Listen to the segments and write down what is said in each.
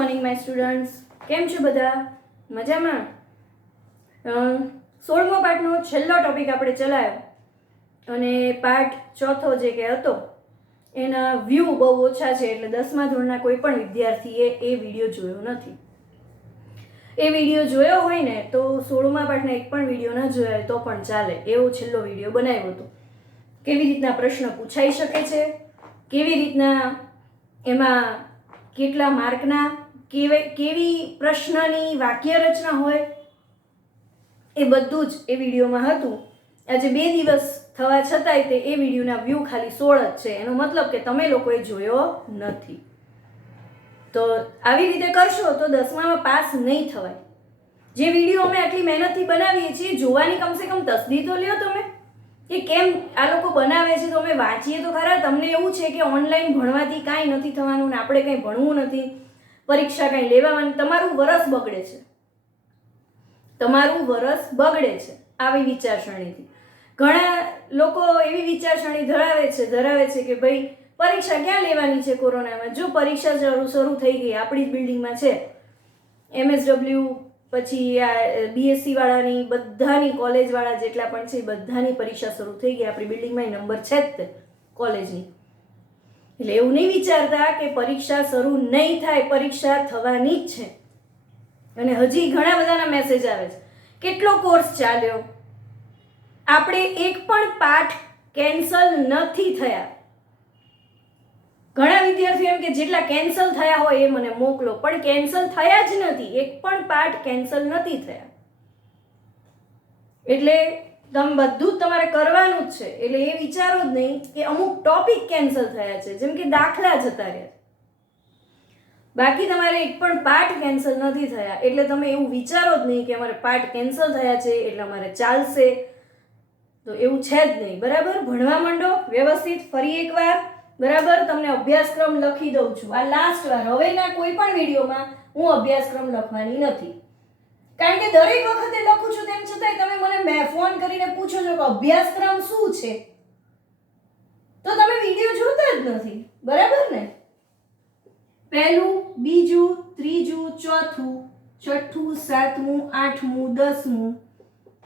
Morning my students, કેમ છો બધા? મજામાં? 16મો પાઠનો છેલ્લો ટોપિક આપણે ચલાવ્યો અને પાઠ ચોથો જે કે હતો એના વ્યૂ બહુ ઓછા છે, એટલે 10મા ધોરણના કોઈ પણ વિદ્યાર્થીએ એ વિડીયો જોયો નથી. એ વિડીયો જોયો હોય ને તો 16મા પાઠના એક પણ વિડીયો ન જોયા હોય તો પણ ચાલે, એવો છેલ્લો વિડીયો બનાવ્યો હતો. કેવી રીતના પ્રશ્ન પૂછાઈ શકે છે, કેવી રીતના એમાં કેટલા માર્કના, કેવી પ્રશ્નની વાક્ય રચના હોય, એ બધું જ એ વિડીયોમાં હતું. આજે 2 દિવસ થવા છતાંય તે એ વિડીયોના વ્યૂ ખાલી 16 જ છે. એનો મતલબ કે તમે લોકોએ જોયો નથી. તો આવી રીતે કરશો તો 10મામાં પાસ નહીં થવાય. જે વિડીયો અમે આટલી મહેનતથી બનાવીએ છીએ જોવાની કમસે કમ તસદી તો લ્યો તમે, કે કેમ આ લોકો બનાવે છે, તો અમે વાંચીએ તો ખરા. તમને એવું છે કે ઓનલાઈન ભણવાથી કાંઈ નથી થવાનું ને આપણે કંઈ ભણવું નથી, પરીક્ષા કાંઈ લેવાની, તમારું વરસ બગડે છે, તમારું વરસ બગડે છે આવી વિચારસરણીથી. ઘણા લોકો એવી વિચારસરણી ધરાવે છે કે ભાઈ પરીક્ષા ક્યાં લેવાની છે કોરોનામાં. જો પરીક્ષા શરૂ થઈ ગઈ, આપણી જ બિલ્ડિંગમાં છે MSW, પછી આ BSc વાળાની, બધાની કોલેજવાળા જેટલા પણ છે બધાની પરીક્ષા શરૂ થઈ ગઈ. આપણી બિલ્ડિંગમાં નંબર છે જ તે કોલેજની. એટલે એવું નહીં વિચારતા કે પરીક્ષા શરૂ નહીં થાય, પરીક્ષા થવાની જ છે. અને હજી ઘણા બધાના મેસેજ આવે છે કેટલો કોર્સ ચાલ્યો, આપણે એક પણ પાઠ કેન્સલ નથી થયા. ઘણા વિદ્યાર્થીઓ એમ કે જેટલા કેન્સલ થયા હોય એ મને મોકલો, પણ કેન્સલ થયા જ નથી, એક પણ પાઠ કેન્સલ નથી થયા. એટલે તમે બધું જ તમારે કરવાનું જ છે. એટલે એ વિચારો જ નહીં કે અમુક ટોપિક કેન્સલ થયા છે, જેમ કે દાખલા જતા રહ્યા, બાકી તમારે એક પણ પાઠ કેન્સલ નથી થયા. એટલે તમે એવું વિચારો જ નહીં કે અમારે પાઠ કેન્સલ થયા છે એટલે અમારે ચાલશે, તો એવું છે જ નહીં. બરાબર, ભણવા માંડો વ્યવસ્થિત. ફરી એકવાર બરાબર તમને અભ્યાસક્રમ લખી દઉં છું, આ લાસ્ટ વાર. હવેના કોઈ પણ વિડીયોમાં હું અભ્યાસક્રમ લખવાની નથી, કારણ કે દરેક વખતે લખું છું તેમ છતાંય તમે મને ફોન કરીને પૂછો છો કે અભ્યાસક્રમ શું છે, તો તમે વિડીયો જોતા જ નથી. બરાબર ને? પહેલું, બીજું, ત્રીજું, ચોથું, છઠ્ઠું, 7મું, 8મું, 10મું,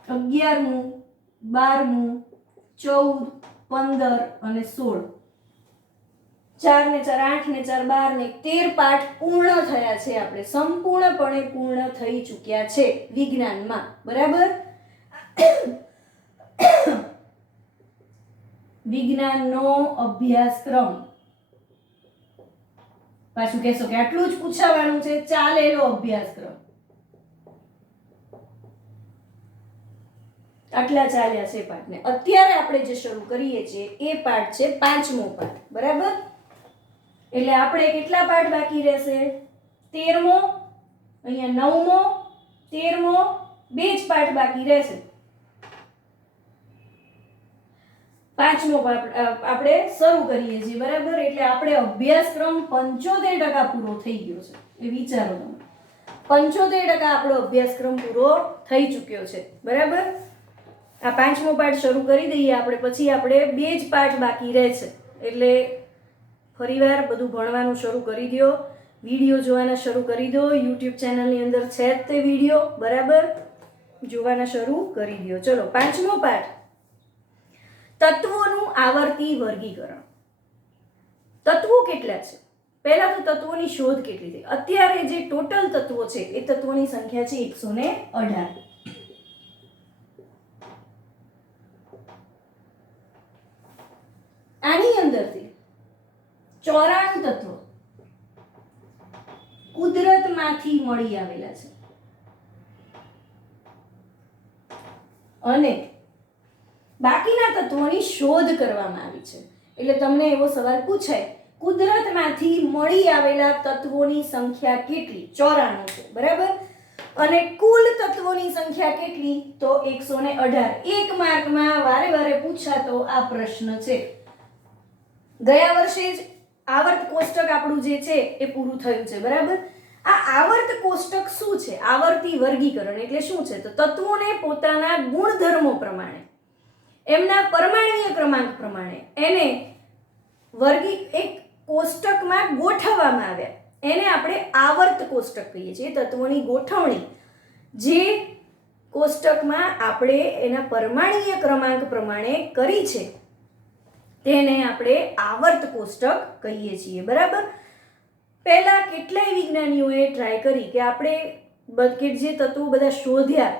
11મું, 12મું, 14, 15 અને 16. 4 ને 4 8 ને 4 12 ને 13 પાઠ પૂર્ણ થયા છે. આપણે સંપૂર્ણપણે પૂર્ણ થઈ ચૂક્યા છે વિજ્ઞાનમાં. બરાબર, વિજ્ઞાનનો અભ્યાસક્રમ. પાછું કહેશો કે આટલું જ પૂછાવાનું છે, ચાલેલો અભ્યાસક્રમ. આટલા ચાલ્યા છે પાઠને. અત્યારે આપણે જે શરૂ કરીએ છીએ એ પાઠ છે 5મો પાઠ. બરાબર, એટલે આપણે કેટલા પાઠ બાકી રહેશે? 13મો, અહીંયા 9મો, 13મો, 2 જ પાઠ બાકી રહેશે. 5મો પાઠ આપણે શરૂ કરીએ છીએ. બરાબર, એટલે આપણે અભ્યાસક્રમ 75% પૂરો થઈ ગયો છે. એ વિચારો તમે, 75% આપણો અભ્યાસક્રમ પૂરો થઈ ચૂક્યો છે. બરાબર, આ 5મો પાઠ શરૂ કરી દઈએ આપણે, પછી આપણે 2 જ પાઠ બાકી રહેશે. એટલે ફરીવાર બધું ભણવાનું શરૂ કરી દો, વિડીયો જોવાના શરૂ કરી દો. YouTube ચેનલની અંદર છે જ તે વિડીયો. બરાબર, જોવાના શરૂ કરી દો. ચલો, 5મો પાઠ, તત્વોનું આવર્તી વર્ગીકરણ. તત્વો કેટલા છે? પહેલા તો તત્વોની શોધ કેટલી થઈ. અત્યારે જે ટોટલ તત્વો છે એ તત્વોની સંખ્યા છે 118. આની અંદરથી 94 તત્વો કુદરતમાંથી મળી આવેલા છે, અને બાકીના તત્વોની શોધ કરવામાં આવી છે. એટલે તમને એવો સવાલ પૂછાય, કુદરતમાંથી મળી આવેલા તત્વોની સંખ્યા કેટલી? 94 છે. બરાબર, અને કુલ તત્વોની સંખ્યા કેટલી? તો 118. 1 માર્કમાં વારે વારે પૂછાતો આ પ્રશ્ન છે. ગયા વર્ષે જ આવર્ત કોષ્ટક આપણું જે છે એ પૂરું થયું છે. બરાબર, આ આવર્ત કોષ્ટક શું છે? આવર્તી વર્ગીકરણ એટલે શું છે? તો તત્વોને પોતાના ગુણધર્મો પ્રમાણે, એમના પરમાણ્વીય ક્રમાંક પ્રમાણે એને એક કોષ્ટકમાં ગોઠવવામાં આવ્યા. એને આપણે આવર્ત કોષ્ટક કહીએ છીએ. તત્વોની ગોઠવણી જે કોષ્ટકમાં આપણે એના પરમાણ્વીય ક્રમાંક પ્રમાણે કરી છે તેને આપણે આવર્ત કોષ્ટક કહીએ છીએ. બરાબર. પહેલા કેટલાય વિજ્ઞાનીઓએ ટ્રાય કરી કે આપણે જે તત્વો બધા શોધ્યા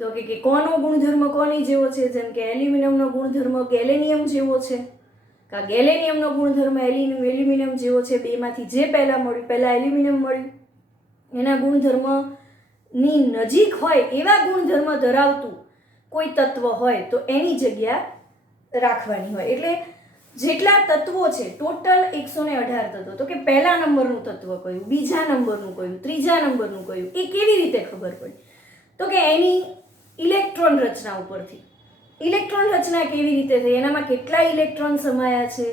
તો કે કોનો ગુણધર્મ કોની જેવો છે, જેમ કે એલ્યુમિનિયમનો ગુણધર્મ ગેલેનિયમ જેવો છે, કા ગેલેનિયમનો ગુણધર્મ એલ્યુમિનિયમ જેવો છે. બેમાંથી જે પહેલા મળ્યું, પહેલા એલ્યુમિનિયમ મળ્યું, એના ગુણધર્મની નજીક હોય એવા ગુણધર્મ ધરાવતું કોઈ તત્વ હોય તો એની જગ્યા રાખવાની હોય. એટલે જેટલા તત્વો છે ટોટલ 118 તત્વો, તો કે પહેલા નંબરનું તત્વ કયું, બીજા નંબરનું કયું, ત્રીજા નંબરનું કયું, એ કેવી રીતે ખબર પડી? તો કે એની ઇલેક્ટ્રોન રચના ઉપરથી. ઇલેક્ટ્રોન રચના કેવી રીતે થઈ, એનામાં કેટલા ઇલેક્ટ્રોન સમાયા છે?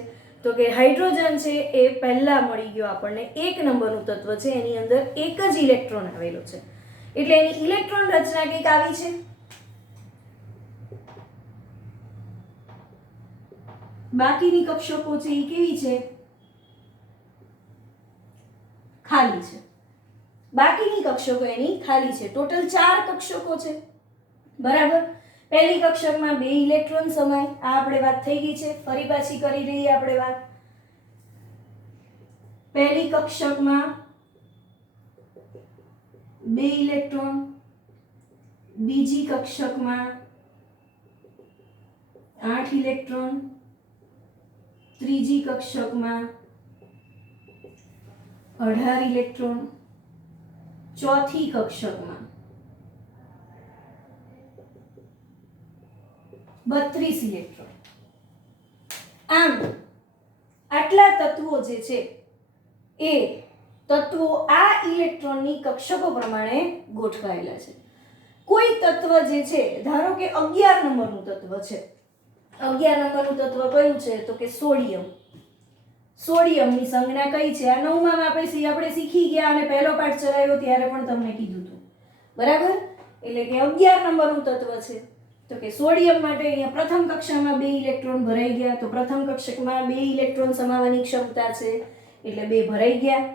તો કે હાઇડ્રોજન છે એ પહેલા મળી ગયો આપણને, 1 નંબરનું તત્વ છે, એની અંદર એક જ ઇલેક્ટ્રોન આવેલો છે, એટલે એની ઇલેક્ટ્રોન રચના કંઈક આવી છે. બાકીની કક્ષકો છે એ કેવી છે? ખાલી છે. બાકીની કક્ષકો એની ખાલી છે. ટોટલ 4 કક્ષકો છે. બરાબર. પહેલી કક્ષકમાં 2 ઇલેક્ટ્રોન સમાય, આ આપણે વાત થઈ ગઈ છે. ફરી પાછી કરી લઈએ આપણે વાત. પહેલી કક્ષકમાં 2 ઇલેક્ટ્રોન, બીજી કક્ષકમાં 8 ઇલેક્ટ્રોન, ત્રીજી કક્ષકમાં 18 ઇલેક્ટ્રોન, ચોથી કક્ષકમાં 32 ઇલેક્ટ્રોન. આમ આટલા તત્વો જે છે એ તત્વો આ ઇલેક્ટ્રોનની કક્ષકો પ્રમાણે ગોઠવાયેલા છે. કોઈ તત્વ જે છે, ધારો કે 11 નંબરનું તત્વ છે. 11 નંબરનું તત્વ કયું છે? તો કે સોડિયમ. સોડિયમની સંજ્ઞા કઈ છે? આ 9માં આપણે શીખી ગયા અને પહેલો પાઠ ચલાવ્યો ત્યારે પણ તમને કીધું હતું. બરાબર. એટલે કે 11 નંબરનું તત્વ છે. તો કે સોડિયમ માટે અહીંયા પ્રથમ કક્ષામાં 2 ઇલેક્ટ્રોન ભરાઈ ગયા, તો પ્રથમ કક્ષકમાં 2 ઇલેક્ટ્રોન સમાવવાની ક્ષમતા છે એટલે 2 ભરાઈ ગયા.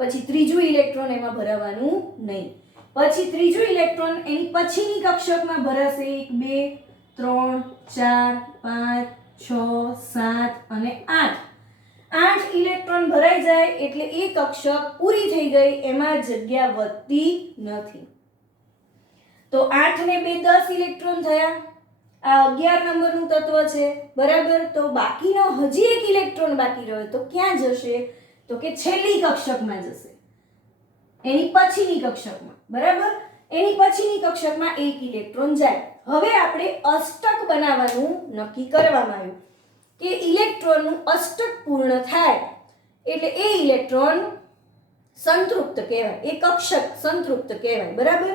પછી ત્રીજું ઇલેક્ટ્રોન એમાં ભરાવાનું નહીં. પછી ત્રીજું ઇલેક્ટ્રોન એની પછીની કક્ષકમાં ભરાશે 1 2 3 4 5 6 7 અને 8. 8 ઇલેક્ટ્રોન ભરાઈ જાય એટલે એ કક્ષક પૂરી થઈ ગઈ, એમાં જગ્યા વધતી નથી. તો 8 ને 2 10 ઇલેક્ટ્રોન થયા. આ 11 નંબરનું તત્વ છે. બરાબર. તો બાકીનો હજી એક ઇલેક્ટ્રોન બાકી રહ્યો તો ક્યાં જશે? તો કે છેલ્લી કક્ષકમાં જશે, એની પછીની કક્ષકમાં. બરાબર. એની પછીની કક્ષકમાં 1 ઇલેક્ટ્રોન જાય. હવે આપણે અષ્ટક બનાવવાનું નક્કી કરવામાં આવ્યું કે ઇલેક્ટ્રોનનું અષ્ટક પૂર્ણ થાય એટલે એ ઇલેક્ટ્રોન સંતૃપ્ત કહેવાય, એ કક્ષક સંતૃપ્ત કહેવાય. બરાબર.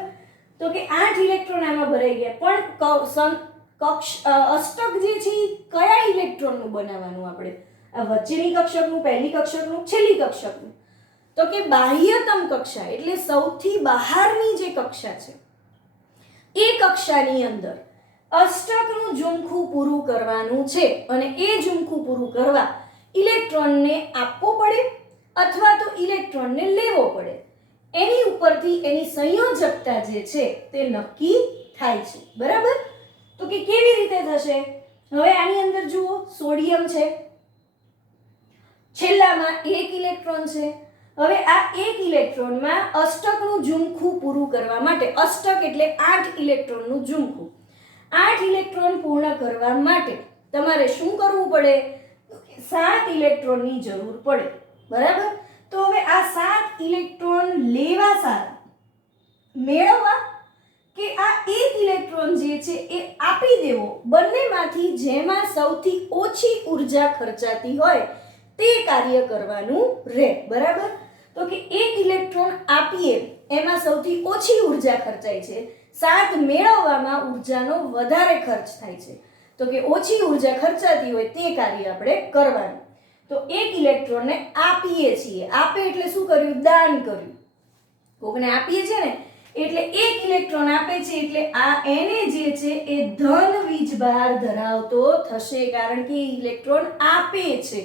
તો કે 8 ઇલેક્ટ્રોન આમાં ભરાઈ ગયા, પણ અષ્ટક જે છે કયા ઇલેક્ટ્રોનનું બનાવવાનું આપણે? આ વચ્ચેની કક્ષકનું, પહેલી કક્ષકનું, છેલ્લી કક્ષકનું? તો કે બાહ્યતમ કક્ષા એટલે સૌથી બહારની જે કક્ષા છે એ કક્ષાની અંદર અષ્ટકનું ઝુમખું પૂરું કરવાનું છે, અને એ ઝુમખું પૂરું કરવા ઇલેક્ટ્રોનને આપવો પડે અથવા તો ઇલેક્ટ્રોનને લેવો પડે. એની ઉપરથી એની સંયોજકતા જે છે તે નક્કી થાય છે. બરાબર. તો કે કેવી રીતે થશે? હવે આની અંદર જુઓ, સોડિયમ છે, છેલ્લામાં 1 ઇલેક્ટ્રોન છે. હવે આ 1 ઇલેક્ટ્રોનમાં અષ્ટકનું ઝુમખું પૂરું કરવા માટે, અષ્ટક એટલે 8 ઇલેક્ટ્રોનનું ઝુમખું, 8 ઇલેક્ટ્રોન પૂર્ણ કરવા માટે તમારે શું કરવું પડે? 7 ઇલેક્ટ્રોનની જરૂર પડે. બરાબર. તો હવે આ 7 ઇલેક્ટ્રોન લેવા સારા, મેળવવા કે આ 1 ઇલેક્ટ્રોન જે છે એ આપી દેવો, બંનેમાંથી જેમાં સૌથી ઓછી ઉર્જા ખર્ચાતી હોય તે કાર્ય કરવાનું રહે. બરાબર. તો કે 1 ઇલેક્ટ્રોન આપીએ એમાં સૌથી ઓછી ઉર્જા ખર્ચાય છે, 7 મેળવવામાં ઉર્જાનો વધારે ખર્ચ થાય છે. તો કે ઓછી ઉર્જા ખર્ચાતી હોય તે કાર્ય આપણે કરવાનું. તો 1 ઇલેક્ટ્રોનને આપીએ છીએ. આપે એટલે શું કર્યું? દાન કર્યું. કોકને આપીએ છીએ ને એટલે 1 ઇલેક્ટ્રોન આપે છે એટલે આ એને જે છે એ ધન વીજભાર ધરાવતો થશે, કારણ કે ઇલેક્ટ્રોન આપે છે.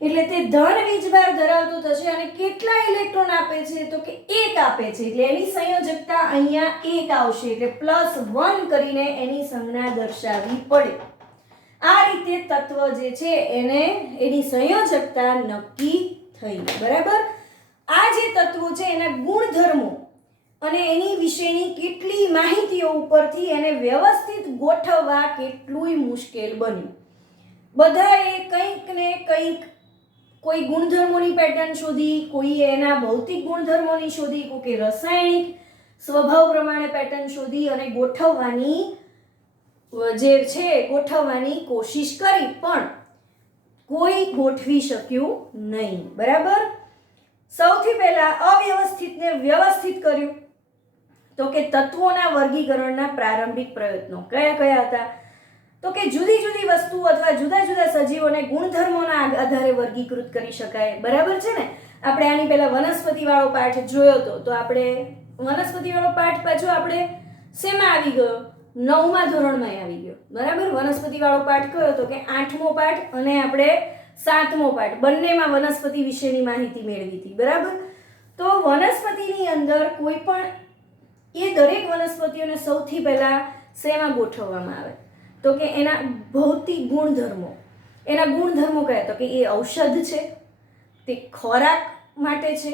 એટલે તે ધન વીજભાર ધરાવતો થશે અને કેટલા ઇલેક્ટ્રોન આપે છે તો કે 1 આપે છે એટલે એની સંયોજકતા અહીંયા 1 આવશે એટલે +1 કરીને એની સંજ્ઞા દર્શાવવી પડે. આ રીતે તત્વ જે છે એને એની સંયોજકતા નક્કી થઈ. બરાબર. આ જે તત્વો છે એના ગુણધર્મો અને એની વિશેની કેટલી માહિતીઓ ઉપરથી એને વ્યવસ્થિત ગોઠવવા કેટલું મુશ્કેલ બન્યું. બધાએ કંઈક ને કંઈક કોઈ ગુણધર્મોની પેટર્ન શોધી, કોઈએ એના ભૌતિક ગુણધર્મોની શોધી, કોઈ રાસાયણિક સ્વભાવ પ્રમાણે પેટર્ન શોધી અને ગોઠવવાની કોશિશ કરી પણ કોઈ ગોઠવી શક્યું નહીં. બરાબર. સૌથી પહેલા અવ્યવસ્થિતને વ્યવસ્થિત કર્યું તો કે તત્વોના વર્ગીકરણના પ્રારંભિક પ્રયત્નો કયા કયા હતા તો કે જુદી જુદી વસ્તુઓ અથવા જુદા જુદા સજીવોને ગુણધર્મોના આધારે વર્ગીકૃત કરી શકાય. બરાબર છે ને. આપણે આની પહેલા વનસ્પતિ વાળો પાઠ જોયો હતો તો આપણે વનસ્પતિ વાળો પાઠ પાછો આપણે શેમાં આવી ગયો? 9મા ધોરણમાં આવી ગયો. બરાબર. વનસ્પતિ વાળો પાઠ કયો હતો કે 8મો પાઠ અને આપણે 7મો પાઠ બંનેમાં વનસ્પતિ વિશેની માહિતી મેળવી હતી. બરાબર. તો વનસ્પતિની અંદર કોઈ પણ એ દરેક વનસ્પતિઓને સૌથી પહેલા શેમાં ગોઠવવામાં આવે તો કે એના ભૌતિક ગુણધર્મો. એના ગુણધર્મો કયા તો કે એ ઔષધ છે, તે ખોરાક માટે છે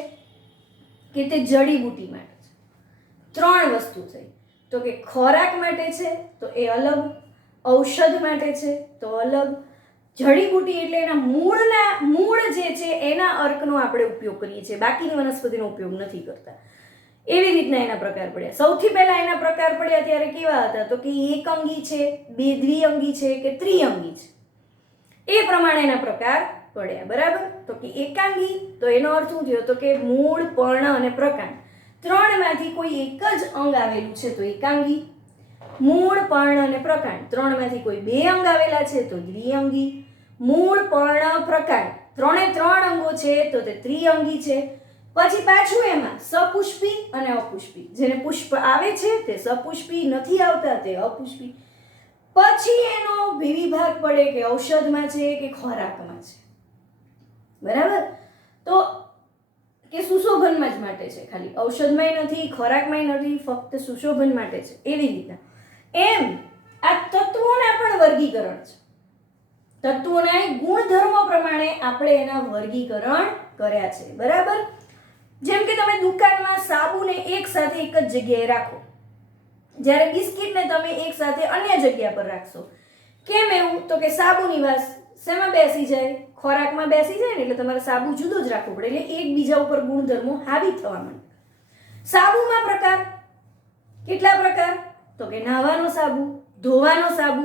કે તે જડીબુટી માટે છે. 3 વસ્તુ થઈ. તો કે ખોરાક માટે છે તો એ અલગ, ઔષધ માટે છે તો અલગ, જડીબુટી એટલે એના મૂળ જે છે એના અર્કનો આપણે ઉપયોગ કરીએ છીએ, બાકીની વનસ્પતિનો ઉપયોગ નથી કરતા. એવી રીતના એના પ્રકાર પડ્યા. સૌથી પહેલા એના પ્રકાર પડ્યા ત્યારે કેવા હતા તો કે એકઅંગી છે, બે દ્વિઅંગી છે કે ત્રિઅંગી છે, એ પ્રમાણે એના પ્રકાર પડ્યા. બરાબર. તો કે એકાંગી તો એનો અર્થ શું થયો તો કે મૂળ, પર્ણ અને પ્રકાંડ 3માંથી કોઈ એક જ અંગ આવેલું છે તો એકાંગી, મૂળ, પર્ણ અને પ્રકાંડ 3માંથી કોઈ 2 અંગ આવેલા છે તો દ્વિઅંગી, મૂળ, પર્ણ, પ્રકાંડ 3 અંગો છે તો તે ત્રિઅંગી છે. પછી પાછું એમાં સપુષ્પી અને અપુષ્પી, જેને પુષ્પ આવે છે તે સપુષ્પી, નથી આવતા તે અપુષ્પી. પછી એનો વિભાગ પડે કે ઔષધમાં છે કે ખોરાકમાં છે. બરાબર. તો કે સુશોભનમાં જ માટે છે, ખાલી ઔષધમાંય નથી, ખોરાકમાંય નથી, ફક્ત સુશોભન માટે છે. એવી રીતના એમ આ તત્વોના પણ વર્ગીકરણ છે. તત્વોના ગુણધર્મો પ્રમાણે આપણે એના વર્ગીકરણ કર્યા છે. બરાબર. જેમ કે તમે દુકાનમાં સાબુને એક સાથે એક જ જગ્યાએ રાખો, જ્યારે બિસ્કિટને તમે એક સાથે અન્ય જગ્યા પર રાખશો. કેમ એવું તો કે સાબુની વાસ શેમાં બેસી જાય? ખોરાકમાં બેસી જાય ને એટલે તમારે સાબુ જુદો જ રાખવો પડે, એટલે એકબીજા ઉપર ગુણધર્મો હાવી થવા માંડે. સાબુમાં પ્રકાર કેટલા પ્રકાર તો કે નાહવાનો સાબુ, ધોવાનો સાબુ.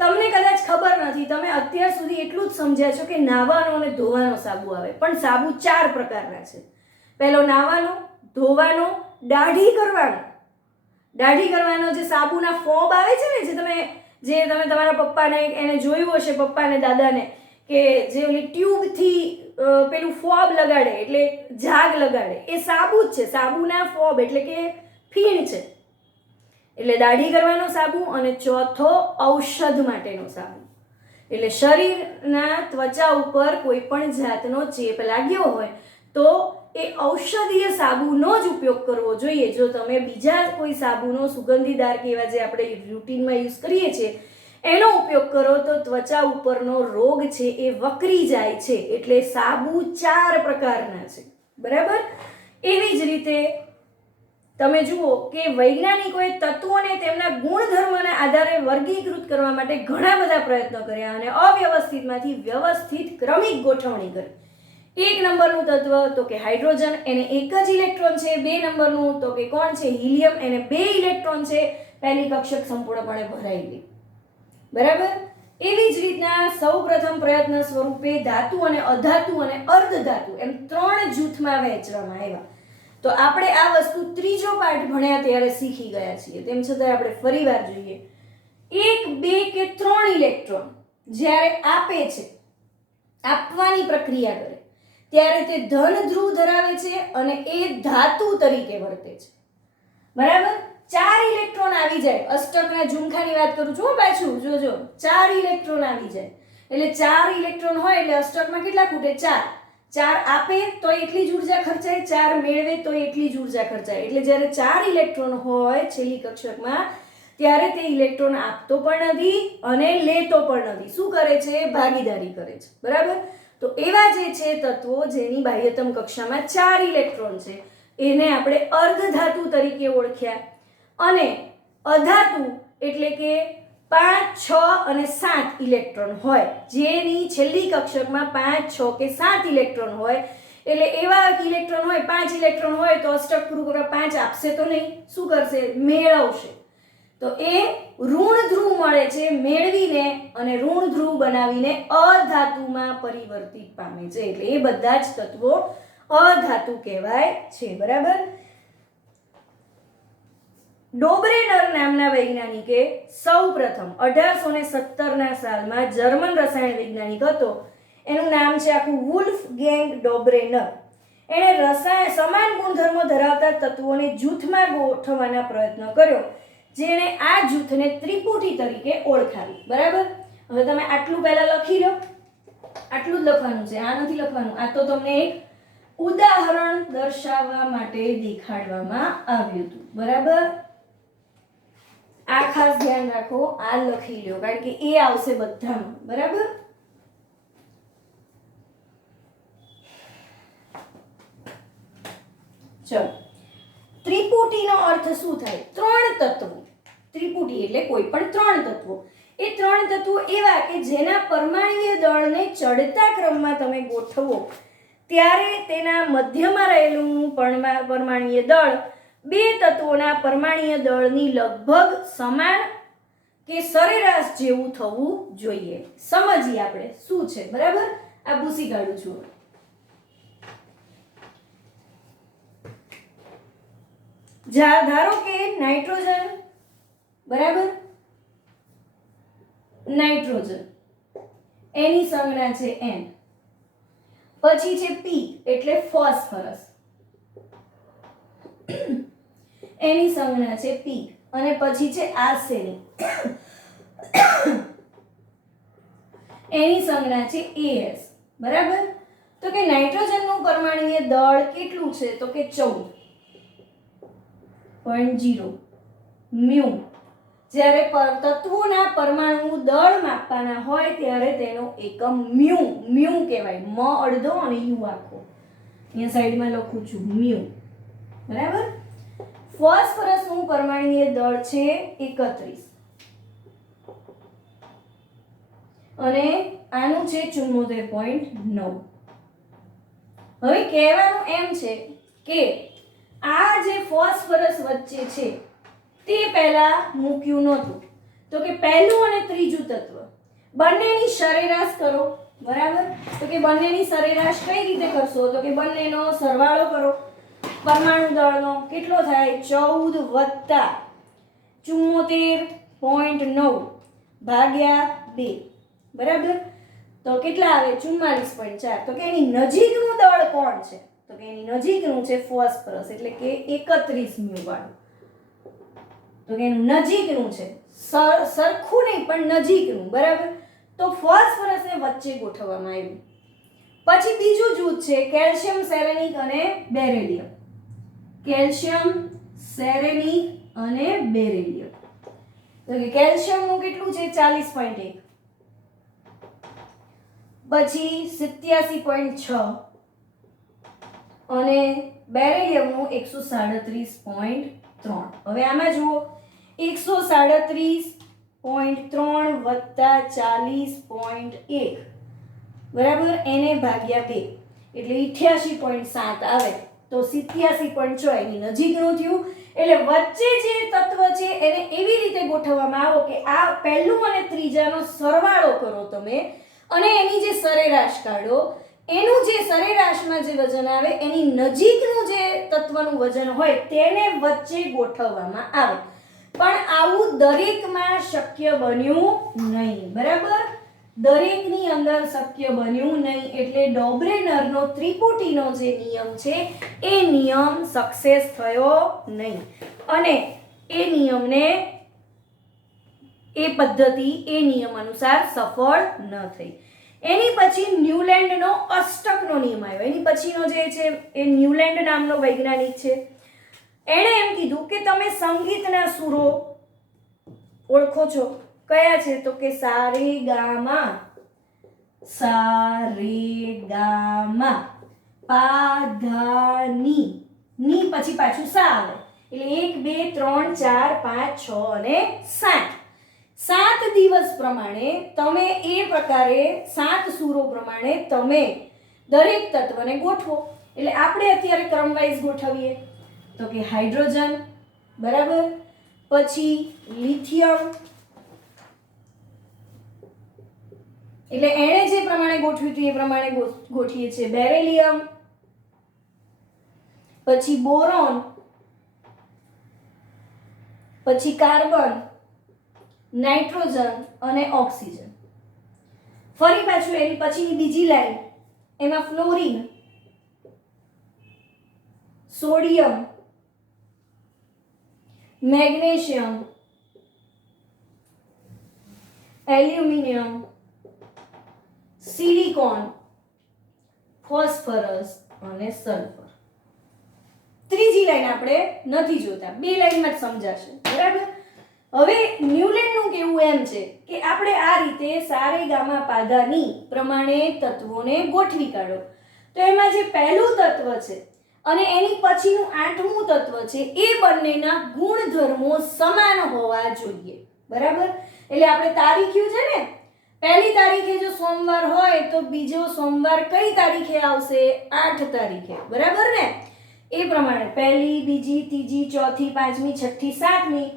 તમને કદાચ ખબર નથી, તમે અત્યાર સુધી એટલું જ સમજ્યા છો કે નાહવાનો અને ધોવાનો સાબુ આવે, પણ સાબુ 4 પ્રકારના છે. પહેલો નાહવાનો, ધોવાનો, દાઢી કરવાનો. દાઢી કરવાનો જે સાબુના ફોબ આવે છે ને, જે તમે તમારા પપ્પાને એને જોયું હશે, પપ્પાને દાદાને, કે જે ઓલી ટ્યુબથી પેલું ફોબ લગાડે એટલે ઝાગ લગાડે, એ સાબુ જ છે. સાબુના ફોબ એટલે કે ફીણ છે. એટલે દાઢી કરવાનો સાબુ. અને ચોથો ઔષધ માટેનો સાબુ, એટલે શરીરના ત્વચા ઉપર કોઈ પણ જાતનો ચેપ લાગ્યો હોય તો એ ઔષધીય સાબુનો જ ઉપયોગ કરવો જોઈએ. જો તમે બીજા કોઈ સાબુનો સુગંધીદાર કે એવા જે આપણે રૂટીનમાં યુઝ કરીએ છીએ એનો ઉપયોગ કરો તો ત્વચા ઉપરનો રોગ છે એ વકરી જાય છે. એટલે સાબુ 4 પ્રકારના છે. બરાબર. એવી જ રીતે તમે જુઓ કે વૈજ્ઞાનિકોએ તત્વોને તેમના ગુણધર્મના આધારે વર્ગીકૃત કરવા માટે ઘણા બધા પ્રયત્નો કર્યા અને અવ્યવસ્થિતમાંથી વ્યવસ્થિત ક્રમિક ગોઠવણી કરી. 1 નંબરનું તત્વ તો કે હાઇડ્રોજન, એને 1 જ ઇલેક્ટ્રોન છે. 2 નંબરનું તો કે કોણ છે? હિલિયમ, એને 2 ઇલેક્ટ્રોન છે. પહેલી કક્ષક સંપૂર્ણપણે ભરાઈ ગઈ. બરાબર. એવી જ રીતના સૌપ્રથમ પ્રયત્ન સ્વરૂપે ધાતુ અને અધાતુ અને અર્ધધાતુ એમ 3 જૂથમાં વહેંચવામાં આવ્યા. તો આપણે આ વસ્તુ 3જો પાઠ ભણ્યા ત્યારે શીખી ગયા છીએ, તેમ છતાં આપણે ફરીવાર જોઈએ. 1, 2 કે 3 ઇલેક્ટ્રોન જ્યારે આપે છે, આપવાની પ્રક્રિયા કરે ત્યારે તે ધન ધ્રુવ ધરાવે છે અને એ ધાતુ તરીકે વર્તે છે. બરાબર. 4 ઇલેક્ટ્રોન આવી જાય, અષ્ટકના ઝુમખાની વાત કરું છું પાછું, જોજો 4 ઇલેક્ટ્રોન આવી જાય એટલે 4 ઇલેક્ટ્રોન હોય એટલે અષ્ટકમાં કેટલા ખૂટે? 4. 4 આપે તો એટલી જ ઉર્જા ખર્ચાય, 4 મેળવે તો એટલી જ ઉર્જા ખર્ચાય. એટલે જ્યારે 4 ઇલેક્ટ્રોન હોય છેલ્લી કક્ષકમાં ત્યારે તે ઇલેક્ટ્રોન આપતો પણ નથી અને લેતો પણ નથી. શું કરે છે? ભાગીદારી કરે છે. બરાબર? તો એવા જે છે તત્વો જેની બાહ્યતમ કક્ષામાં 4 ઇલેક્ટ્રોન છે એને આપણે અર્ધધાતુ તરીકે ઓળખ્યા. અને અધાતુ એટલે કે 5, 6 અને 7 ઇલેક્ટ્રોન હોય, જેની છેલ્લી કક્ષકમાં 5, 6 કે 7 ઇલેક્ટ્રોન હોય. એટલે એવા ઇલેક્ટ્રોન હોય, 5 ઇલેક્ટ્રોન હોય તો અષ્ટક પૂરું કરવા 5 આપશે તો નહીં, શું કરશે? મેળવશે. તો એ ઋણ ધ્રુવ મળે છે મેળવીને અને ઋણ ધ્રુવ બનાવીને અધાતુમાં પરિવર્તિત પામે છે. એટલે એ બધા જ તત્વો અધાતુ કહેવાય છે. બરાબર? ડોબ્રેનર નામના વૈજ્ઞાનિકે સૌપ્રથમ 1817ના સાલમાં જર્મન રસાયણ વૈજ્ઞાનિક હતો, એનું નામ છે આખું વુલ્ફગેંગ ડોબ્રેનર. એણે સમાન ગુણધર્મો ધરાવતા તત્વોને જૂથમાં ગોઠવવાના પ્રયત્ન કર્યો, જેણે આ જૂથને ત્રિપુટી તરીકે ઓળખાવી. બરાબર? હવે તમે આટલું પહેલા લખી લો, આટલું જ લખવાનું છે, આ નથી લખવાનું. આ તો તમને એક ઉદાહરણ દર્શાવવા માટે દેખાડવામાં આવ્યું હતું. બરાબર? આ ખાસ ધ્યાન રાખો, આ લખી લો કારણ કે એ આવશે બધામાં. બરાબર? ચલો, ત્રિપુટીનો અર્થ શું થાય? 3 તત્વો. ત્રિપુટી એટલે કોઈ પણ 3 તત્વો. એ 3 તત્વો એવા કે જેના પરમાણ્વીય દળને ચડતા ક્રમમાં તમે ગોઠવો ત્યારે તેના મધ્યમાં રહેલું પરમાણ્વીય દળ 2 તત્વોના પરમાણ્વીય દળની લગભગ સમાન કે સરેરાશ જેવું થવું જોઈએ. સમજીએ આપણે શું છે. બરાબર? આ ભૂસી કાઢું છું. ધારો કે નાઇટ્રોજન, બરાબર, નાઇટ્રોજન એની સંજ્ઞા છે N, પછી છે P એટલે ફોસ્ફરસ, એની સંજ્ઞા છે P, અને પછી છે આર્સેનિક એની સંજ્ઞા છે AS. બરાબર? તો કે નાઇટ્રોજનનું પરમાણ્વીય દળ કેટલું છે? તો કે 14.0 મ્યુ. જ્યારે તત્વોના પરમાણુ દળ માપવાના હોય ત્યારે તેનો એકમ મ્યુ કહેવાય. મ અડધો અને યુ આખો. અહીંયા સાઈડમાં લખું છું મ્યુ. બરાબર? ફોસ્ફરસનું પરમાણ્વીય દળ છે 31 અને આનું છે 74.9. હવે કહેવાનું એમ છે કે આ જે ફોસ્ફરસ વચ્ચે છે તે પહેલા મૂક્યું નહોતું. તો કે પહેલું અને ત્રીજું તત્વ બંનેની સરેરાશ કરો. બરાબર? તો કે બંનેની સરેરાશ કઈ રીતે કરશો? તો કે બંનેનો સરવાળો કરો પરમાણુ દળનો. કેટલો થાય? 14 + 74.9 ભાગ્યા 2. બરાબર? તો કેટલા આવે? 44.4. તો કે એની નજીકનું દળ કોણ છે? તો કે એની નજીકનું છે ફોસ્ફરસ, એટલે કે 31 મ્યુ વાળું. તો કે એનું નજીકનું છે, સરખું નહીં પણ નજીકનું. બરાબર? તો ફોસ્ફરસને વચ્ચે ગોઠવવામાં આવ્યું. પછી બીજું જૂથ છે કેલ્શિયમ સેરેનિક અને બેરિલિયમ. કેલ્શિયમ સેરેનિક અને બેરિલિયમ. તો કે કેલ્શિયમનું કેટલું છે? 40.1, પછી 87.6 અને બેરિલિયમનું 137.3. હવે આમાં જુઓ, 137.3 વત્તા 40.1, બરાબર, એને ભાગ્યા 2 એટલે 88.7 આવે. તો 87.6 એની નજીકનું થયું. એટલે વચ્ચે જે તત્વ છે એને એવી રીતે ગોઠવવામાં આવો કે આ પહેલું અને ત્રીજાનો સરવાળો કરો તમે અને એની જે સરેરાશ કાઢો. એનું જે સરેરાશમાં જે વજન આવે એની નજીકનું જે તત્વનું વજન હોય તેને વચ્ચે ગોઠવવામાં આવે. પણ આવું દરેકમાં શક્ય બન્યું નહીં. બરાબર? દરેકની અંદર શક્ય બન્યું નહીં. એટલે ડોબ્રેનરનો ત્રિપુટીનો જે નિયમ છે એ નિયમ સક્સેસ થયો નહીં અને એ નિયમને એ પદ્ધતિ એ નિયમ અનુસાર સફળ ન થઈ. એની પછી ન્યુલેન્ડનો અષ્ટકનો નિયમ આવ્યો. એની પછીનો જે છે એ ન્યુલેન્ડ નામનો વૈજ્ઞાનિક છે. એણે એમ કીધું કે તમે સંગીતના સૂરો ઓળખો છો, કયા છે? તો કે સા રે ગા મા, પા ધા ની, ની પછી પાછું સા આવે એટલે 1 2 3 4 5 6 અને 7. 7 દિવસ પ્રમાણે તમે એ પ્રકારે 7 સૂરો પ્રમાણે તમે દરેક તત્વને ગોઠવો. એટલે આપણે અત્યારે ક્રમવાઇઝ ગોઠવીએ તો કે હાઇડ્રોજન, બરાબર, પછી લિથિયમ, એટલે એણે જે પ્રમાણે ગોઠવ્યું હતું એ પ્રમાણે ગોઠવીએ છીએ. બેરિલિયમ, પછી બોરોન, પછી કાર્બન, નાઇટ્રોજન અને ઓક્સિજન. ફરી પાછું એની પછીની બીજી લાઈન, એમાં fluorine, sodium, magnesium, aluminium, silicon, phosphorus અને સલ્ફર. ત્રીજી લાઈન આપણે નથી જોતા, 2 લાઈનમાં જ સમજાશે, બરાબર. હવે ન્યુલેન્ડનું કહેવું એમ છે કે આપણે આ રીતે સારે ગામા પાધાની પ્રમાણે તત્વોને ગોઠવી કાઢો. તો એમાં જે પહેલું તત્વ છે અને એની પછીનું 8મું તત્વ છે એ બંનેના ગુણધર્મો સમાન હોવા જોઈએ, બરાબર. એટલે આપણે તારીખ્યું છે ને, પહેલી તારીખે જો સોમવાર હોય તો બીજો સોમવાર કઈ તારીખે આવશે? 8 તારીખે, બરાબર ને. એ પ્રમાણે પહેલી, બીજી, ત્રીજી, ચોથી, પાંચમી, છઠ્ઠી, સાતમી,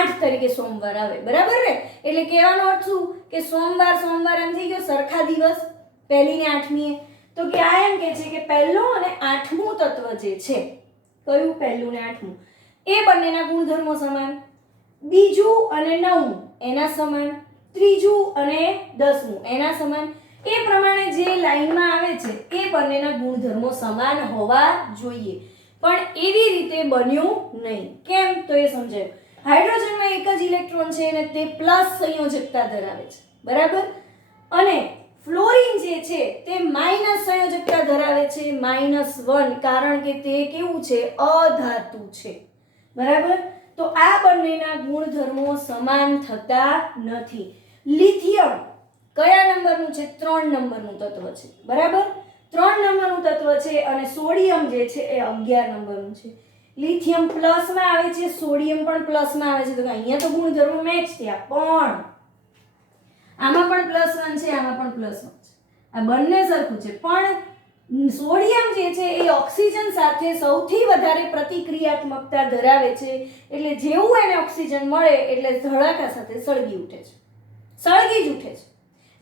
8 તારીખે સોમવાર આવે, બરાબર ને. એટલે કહેવાનો અર્થ શું કે સોમવાર સોમવાર એમ થઈ ગયો સરખા દિવસ, પહેલી ને 8મી. તો કે આ એમ કે છે કે પહેલું અને 8મું તત્વ જે છે, કયું? પહેલું ને 8મું, એ બંનેના ગુણધર્મો સમાન. બીજું અને 9મું એના સમાન, ત્રીજું અને 10મું એના સમાન. એ પ્રમાણે જે લાઈનમાં આવે છે એ બંનેના ગુણધર્મો સમાન હોવા જોઈએ. પણ એવી રીતે બન્યું નહીં. કેમ? તો એ સમજાયું. હાઇડ્રોજનમાં એક જ ઇલેક્ટ્રોન છે અને તે પ્લસ સંયોજકતા ધરાવે છે, બરાબર. અને ફ્લોરિન જે છે તે માઇનસ સંયોજકતા ધરાવે છે, -1, કારણ કે તે કેવું છે? અધાતુ છે, બરાબર. તો આ બંનેના ગુણધર્મો સમાન થતા નથી. લિથિયમ કયા નંબરનું છે? 3 નંબરનું તત્વ છે, બરાબર. 3 નંબરનું તત્વ છે અને સોડિયમ જે છે એ 11 નંબરનું છે. લિથિયમ પ્લસમાં આવે છે, સોડિયમ પણ પ્લસમાં આવે છે. તો અહીંયા તો ગુણધર્મો મેચ થયા, પણ આમાં પણ +1 છે, આમાં પણ +1 છે. આ બંને સરખું છે, પણ સોડિયમ જે છે એ ઓક્સિજન સાથે સૌથી વધારે પ્રતિક્રિયાત્મકતા ધરાવે છે. એટલે જેવું એને ઓક્સિજન મળે એટલે ધડાકા સાથે સળગી ઉઠે છે, સળગી જ ઉઠે છે.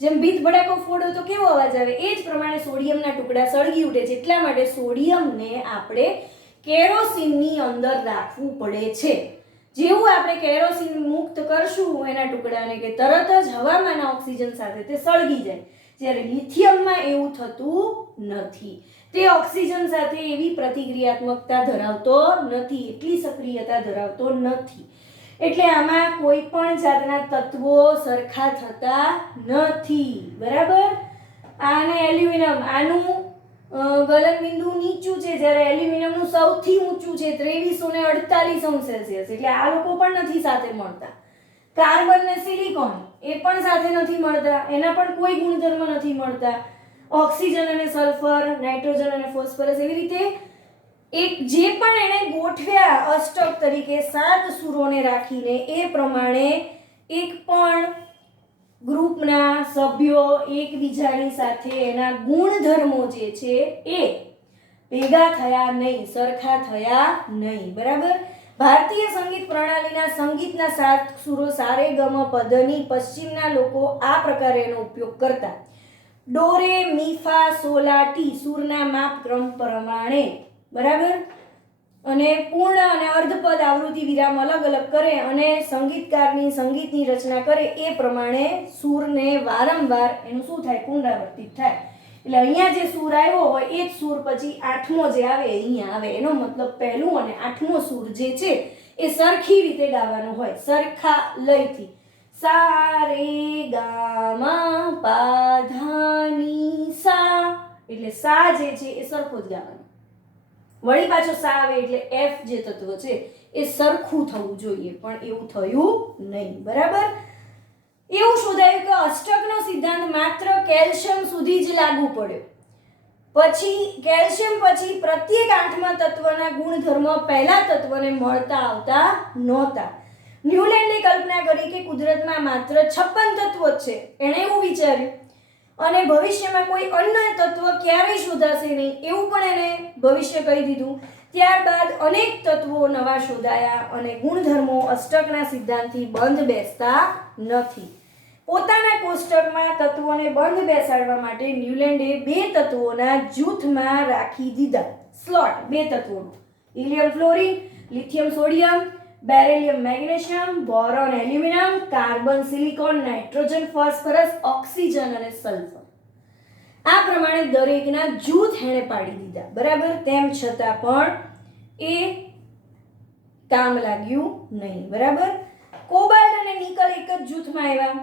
જેમ ભીત ભડાકો ફોડો તો કેવો અવાજ આવે, એ જ પ્રમાણે સોડિયમના ટુકડા સળગી ઉઠે છે. એટલા માટે સોડિયમને આપણે કેરોસીનની અંદર રાખવું પડે છે. જેવું આપણે કેરોસીન મુક્ત કરશું એના ટુકડાને કે તરત જ હવામાંના ઓક્સિજન સાથે તે સળગી જાય. જ્યારે લિથિયમમાં એવું થતું નથી. તે ઓક્સિજન સાથે એવી પ્રતિક્રિયાત્મકતા ધરાવતો નથી, એટલી સક્રિયતા ધરાવતો નથી. એટલે આમાં કોઈ પણ જાતના તત્વો સરખા થતા નથી, બરાબર. આને એલ્યુમિનિયમ, આનું ગલનબિંદુ નીચું છે, જ્યારે એલ્યુમિનિયમનું સૌથી ઊંચું છે 2348°C. એટલે આ લોકો પણ નથી સાથે મળતા. કાર્બન ને સિલિકોન એ પણ સાથે નથી મળતા, એના પણ કોઈ ગુણધર્મ નથી મળતા. ઓક્સિજન અને સલ્ફર, નાઇટ્રોજન અને ફોસ્ફરસ, એવી રીતે એક જે પણ એને ગોઠવ્યા અષ્ટક તરીકે 7 સૂરોને રાખીને, એ પ્રમાણે એક પણ ગ્રુપના સભ્યો એકબીજાની સાથે એના ગુણધર્મો જે છે એ ભેગા થયા નહીં, સરખા થયા નહીં, બરાબર. ભારતીય સંગીત પ્રણાલીના સંગીતના 7 સૂરો સારે ગમ પધની પશ્ચિમના લોકો આ પ્રકારે એનો ઉપયોગ કરતા. ડો રે મી ફા સોલા ટી સૂરના માપક્રમ પ્રમાણે, બરાબર. અને પૂર્ણ અને અર્ધપદ આવૃત્તિ વિરામ અલગ અલગ કરે અને સંગીતકારની સંગીતની રચના કરે એ પ્રમાણે સૂરને વારંવાર એનું શું થાય? પુનરાવર્તિત થાય. એટલે અહીંયા જે સૂર આવ્યો હોય એ જ સૂર પછી 8મો જે આવે અહીંયા આવે. એનો મતલબ પહેલું અને 8મો સૂર જે છે એ સરખી રીતે ગાવાનો હોય, સરખા લયથી. સા રે ગા મા પા ધા એટલે સા જે છે એ સરખો જ ગાવાનો. વળી પાછો સા આવે એટલે એફ જે તત્વ છે એ સરખું થવું જોઈએ, પણ એવું થયું નહીં. બરાબર. એવું શોધાયું કે અષ્ટકનો સિદ્ધાંત માત્ર કેલ્શિયમ સુધી જ લાગુ પડ્યો. પછી કેલ્શિયમ પછી પ્રત્યેક આઠમા તત્વના ગુણધર્મો પહેલા તત્વને મળતા આવતા નહોતા. ન્યુલેન્ડે કલ્પના કરી કે કુદરતમાં માત્ર 56 તત્વો જ છે. એણે એવું વિચાર્યું અને ભવિષ્યમાં કોઈ અન્ય તત્વ ક્યારેય શોધાશે નહીં એવું પણ એણે ભવિષ્ય કહી દીધું. ત્યારબાદ અનેક તત્વો નવા શોધાયા અને ગુણધર્મો અષ્ટકના સિદ્ધાંતથી બંધ બેસતા નથી. પોતાના કોષ્ટકમાં તત્વોને બંધ બેસાડવા માટે ન્યુલેન્ડે 2 તત્વોના જૂથમાં રાખી દીધા. સ્લોટ 2 તત્વોનું, helium fluorine, lithium sodium, beryllium magnesium, boron aluminium, carbon silicon, nitrogen phosphorus, oxygen અને સલ્ફર. આ પ્રમાણે દરેકના જૂથ એણે પાડી દીધા. બરાબર. તેમ છતાં પણ એ કામ લાગ્યું નહીં. બરાબર. કોબાલ્ટ અને નિકલ એક જ જૂથમાં આવ્યા.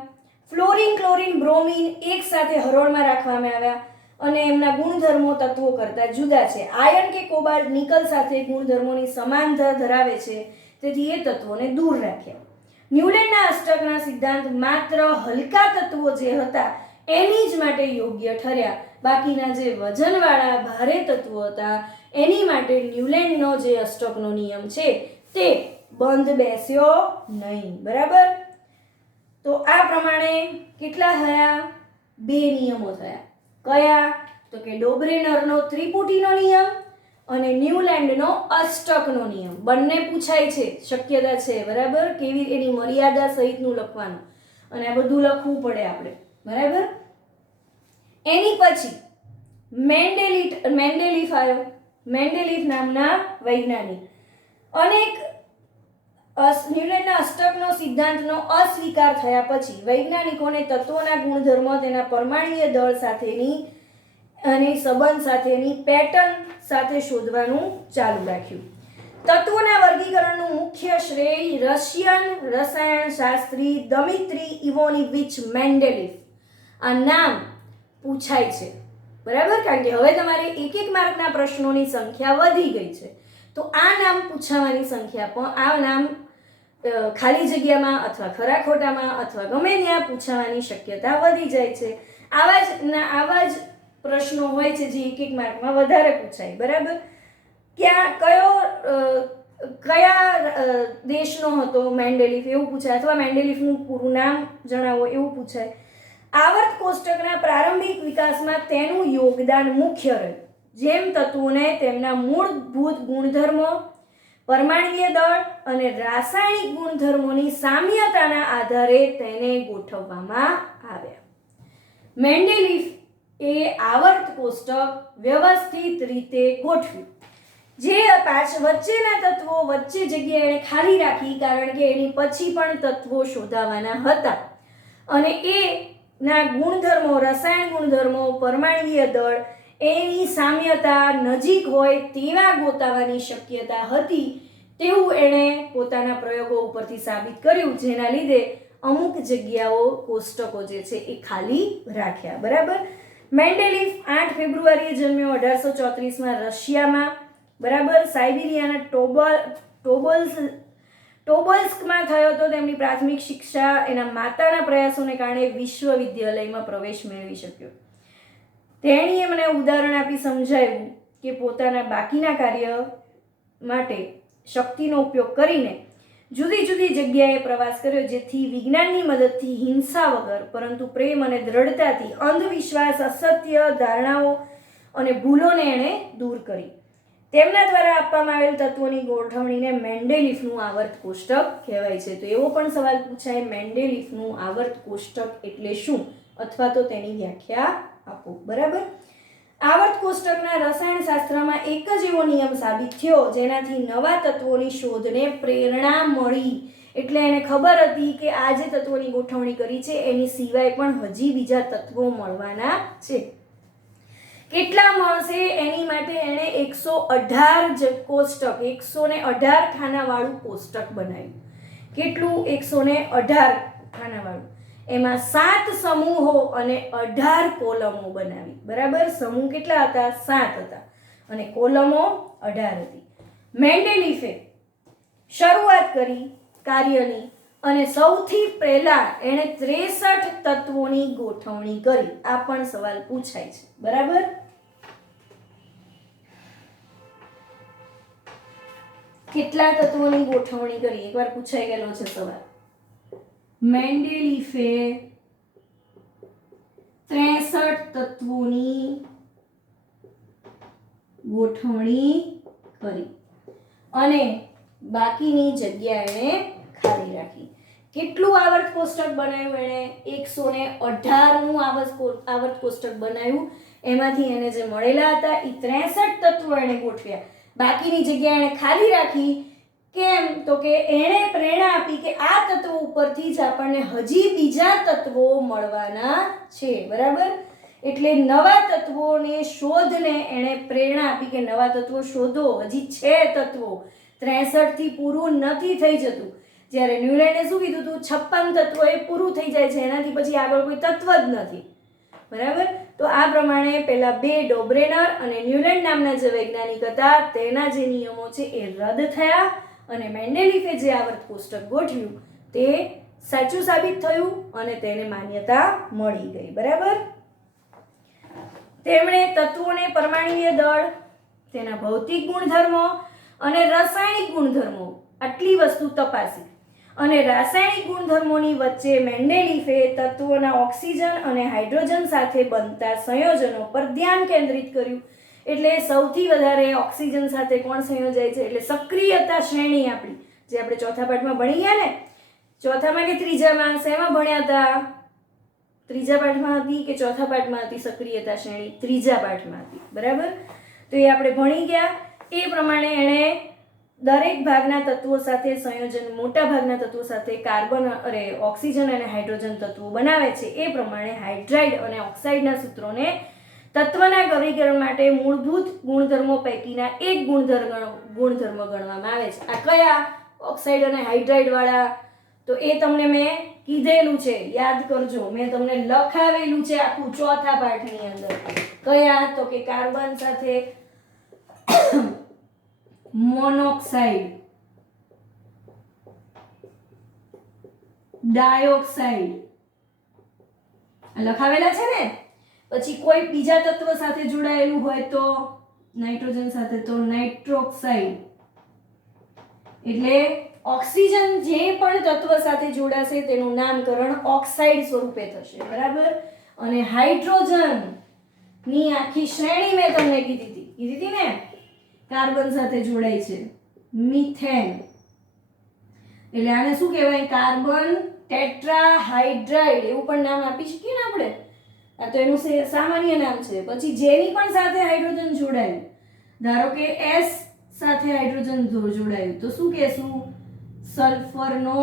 ફ્લોરિન, ક્લોરિન, બ્રોમિન એક સાથે હરોળમાં રાખવામાં આવ્યા અને એમના ગુણધર્મો તત્વો કરતાં જુદા છે. આયર્ન કે કોબાલ્ટ નિકલ સાથે ગુણધર્મોની સમાનતા ધરાવે છે, તેથી એ તત્વોને દૂર રાખ્યા. ન્યુલેન્ડના અષ્ટકના સિદ્ધાંત માત્ર હલકા તત્વો જે હતા એની જ માટે યોગ્ય ઠર્યા. બાકીના જે વજનવાળા ભારે તત્વો હતા એની માટે ન્યુલેન્ડનો જે અષ્ટકનો નિયમ છે તે બંધ બેસ્યો નહીં. બરાબર. તો આ પ્રમાણે કેટલા થયા? 2 નિયમો થયા. કયા? તો કે ડોબ્રેનરનો ત્રિપુટીનો નિયમ અને ન્યુલેન્ડનો અષ્ટકનો નિયમ. બંને પૂછાય છે, શક્યતા છે. બરાબર. કેવી એની મર્યાદા સહિતનું લખવાનું અને આ બધું લખવું પડે આપણે. બરાબર. એની પછી મેન્ડેલિફ આવ્યો. મેન્ડેલિફ નામના વૈજ્ઞાનિક અનેક ન્યુલેન્ડના અષ્ટકનો સિદ્ધાંતનો અસ્વીકાર થયા પછી વૈજ્ઞાનિકોને તત્વોના ગુણધર્મો તેના પરમાણુય દળ સાથેની અને સંબંધ સાથેની પેટર્ન સાથે શોધવાનું ચાલુ રાખ્યું. તત્વોના વર્ગીકરણનું મુખ્ય શ્રેય રશિયન રસાયણશાસ્ત્રી દમિત્રી ઇવોનોવિચ મેન્ડેલિફ. આ નામ પૂછાય છે. બરાબર. કારણ કે હવે તમારે 1 માર્કના પ્રશ્નોની સંખ્યા વધી ગઈ છે, તો આ નામ પૂછાવાની સંખ્યા પણ આ નામ ખાલી જગ્યામાં અથવા ખરા ખોટામાં અથવા ગમે ત્યાં પૂછાવાની શક્યતા વધી જાય છે. આવા જ પ્રશ્નો હોય છે જે 1 માર્કમાં વધારે પૂછાય. બરાબર. કયા દેશનો હતો મેન્ડેલિફ એવું પૂછાય, અથવા મેન્ડેલિફનું પૂરું નામ જણાવો એવું પૂછાય. આવર્ત કોષ્ટકના પ્રારંભિક વિકાસમાં તેનું યોગદાન મુખ્ય રહ્યું. જેમ તત્વોને તેમના મૂળભૂત ગુણધર્મો, પરમાણુય દળ અને રાસાયણિક ગુણધર્મોની સામ્યતાના આધારે તેને ગોઠવવામાં આવ્યા. મેન્ડેલિફ એ આવર્ત કોષ્ટક વ્યવસ્થિત રીતે ગોઠવ્યું. જે વચ્ચેના તત્વો વચ્ચે જગ્યાએ એણે ખાલી રાખી, કારણ કે એની પછી પણ તત્વો શોધાવાના હતા અને એના ગુણધર્મો, રસાયણ ગુણધર્મો, પરમાણુય દળ એની સામ્યતા નજીક હોય તેવા ગોતાવાની શક્યતા હતી તેવું એણે પોતાના પ્રયોગો ઉપરથી સાબિત કર્યું, જેના લીધે અમુક જગ્યાઓ કોષ્ટકો જે છે એ ખાલી રાખ્યા. બરાબર. મેન્ડેલિફ 8 ફેબ્રુઆરીએ જન્મ્યો 1834માં રશિયામાં. બરાબર. સાઇબિરિયાના ટોબલ્સ્કમાં થયો હતો. તેમની પ્રાથમિક શિક્ષા એના માતાના પ્રયાસોને કારણે વિશ્વવિદ્યાલયમાં પ્રવેશ મેળવી શક્યો. તેણીએ મને ઉદાહરણ આપી સમજાવ્યું કે પોતાના બાકીના કાર્ય માટે શક્તિનો ઉપયોગ કરીને જુદી જુદી જગ્યાએ પ્રવાસ કર્યો, જેથી વિજ્ઞાનની મદદથી હિંસા વગર પરંતુ પ્રેમ અને દ્રઢતાથી અંધવિશ્વાસ, અસત્ય ધારણાઓ અને ભૂલોને એણે દૂર કરી. તેમના દ્વારા આપવામાં આવેલ તત્વોની ગોઠવણીને મેન્ડેલિફનું આવર્ત કોષ્ટક કહેવાય છે. તો એવો પણ સવાલ પૂછાય, મેન્ડેલિફનું આવર્ત કોષ્ટક એટલે શું, અથવા તો તેની વ્યાખ્યા આપો. બરાબર. આવર્ત કોષ્ટકના રસાયણશાસ્ત્રમાં એક જ એવો નિયમ સાબિત થયો જેનાથી નવા તત્વોની શોધને પ્રેરણા મળી. એટલે એને ખબર હતી કે આ જે તત્વોની ગોઠવણી કરી છે એની સિવાય પણ હજી બીજા તત્વો મળવાના છે. કેટલા મળશે એની માટે એણે 118 કોષ્ટક, 118 ખાનાવાળું કોષ્ટક બનાવ્યું. કેટલું? 118 ખાનાવાળું. એમાં 7 સમૂહો અને 18 કોલમો બનાવી. બરાબર, સમૂહ કેટલા હતા? 7 હતા અને કોલમો 18 હતી. મેન્ડેલીફે શરૂઆત કરી કાર્યની અને સૌથી પહેલા એણે 63 તત્વોની ગોઠવણી કરી. આ પણ સવાલ પૂછાય છે. બરાબર, કેટલા તત્વોની ગોઠવણી કરી? એકવાર પૂછાઈ ગયેલો છે સવાલ. મેન્ડેલીફે 63 તત્વોની ગોઠવણી કરી અને બાકીની જગ્યા એણે ખાલી રાખી. કેટલું આવર્ત કોષ્ટક બનાવ્યું એણે? 118નું આવર્ત કોષ્ટક બનાવ્યું. એમાંથી એને જે મળેલા હતા એ 63 તત્વો એણે ગોઠવ્યા. બાકીની જગ્યા એણે ખાલી રાખી. કેમ? તો કે એણે પ્રેરણા આપી કે આ તત્વો ઉપરથી જ આપણને હજી બીજા તત્વો મળવાના છે. બરાબર, એટલે નવા તત્વોને શોધને એણે પ્રેરણા આપી કે નવા તત્વો શોધો, હજી છે તત્વો, 63 થી પૂરું નથી થઈ જતું. જ્યારે ન્યુલેન્ડે શું કીધું હતું? 56 તત્વો એ પૂરું થઈ જાય છે, એનાથી પછી આગળ કોઈ તત્વ જ નથી. બરાબર, તો આ પ્રમાણે પહેલા 2 ડોબ્રેનર અને ન્યુલેન્ડ નામના જે વૈજ્ઞાનિક હતા તેના જે નિયમો છે એ રદ થયા અને મેન્ડેલીફે જે આવર્ત કોષ્ટક ગોઠવ્યું તે સાચું સાબિત થયું અને તેને માન્યતા મળી ગઈ. બરાબર, તેમણે તત્વોને પરમાણુય દળ, તેના ભૌતિક ગુણધર્મો અને રાસાયણિક ગુણધર્મો આટલી વસ્તુ તપાસી અને રાસાયણિક ગુણધર્મોની વચ્ચે મેન્ડેલીફે તત્વોના ઓક્સિજન અને હાઇડ્રોજન સાથે બનતા સંયોજનો પર ધ્યાન કેન્દ્રિત કર્યું. એટલે સૌથી વધારે ઓક્સિજન સાથે કોણ સંયોજાય છે? એટલે સક્રિયતા શ્રેણી આપણી જે આપણે ચોથા પાઠમાં ભણી ગયા ને, ચોથામાં કે ત્રીજામાં, શેમાં ભણ્યા હતા? ત્રીજા પાઠમાં હતી કે ચોથા પાઠમાં હતી સક્રિયતા શ્રેણી? ત્રીજા પાઠમાં હતી. બરાબર, તો એ આપણે ભણી ગયા. એ પ્રમાણે એણે દરેક ભાગના તત્વો સાથે સંયોજન, મોટા ભાગના તત્વો સાથે કાર્બન ઓક્સિજન અને હાઇડ્રોજન તત્વો બનાવે છે. એ પ્રમાણે હાઇડ્રાઇડ અને ઓક્સાઇડના સૂત્રોને તત્વના વર્ગીકરણ માટે મૂળભૂત ગુણધર્મો પૈકીના એક ગુણધર્મ ગણવામાં આવે છે. આ કયા? ઓક્સાઇડ અને હાઇડ્રાઇડ વાળા. તો એ તમને મેં કીધેલું છે, યાદ કરજો. મેં તમને લખાવેલું છે આખું ચોથા પાઠની અંદર. કયા? તો કે કાર્બન સાથે મોનોક્સાઇડ, ડાયોક્સાઇડ લખાવેલા છે ને. પછી કોઈ બીજા તત્વ સાથે જોડાયેલું હોય તો નાઇટ્રોજન સાથે તો નાઇટ્રોક્સાઇડ. એટલે ઓક્સિજન જે પણ તત્વ સાથે જોડાશે તેનું નામકરણ ઓક્સાઇડ સ્વરૂપે થશે. બરાબર, અને હાઇડ્રોજન ની આખી શ્રેણી મેં તમને કીધી હતી ને, કાર્બન સાથે જોડાય છે, મિથેન. એટલે આને શું કહેવાય? કાર્બન ટેટ્રાહાઇડ્રાઇડ એવું પણ નામ આપી શકીએ ને આપણે. આ તો એનું સામાન્ય નામ છે. પછી જેની પણ સાથે હાઇડ્રોજન જોડાયું, ધારો કે S સાથે હાઇડ્રોજન જોડાયું તો શું કહેશું? સલ્ફરનો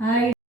હાઇડ્રોજન.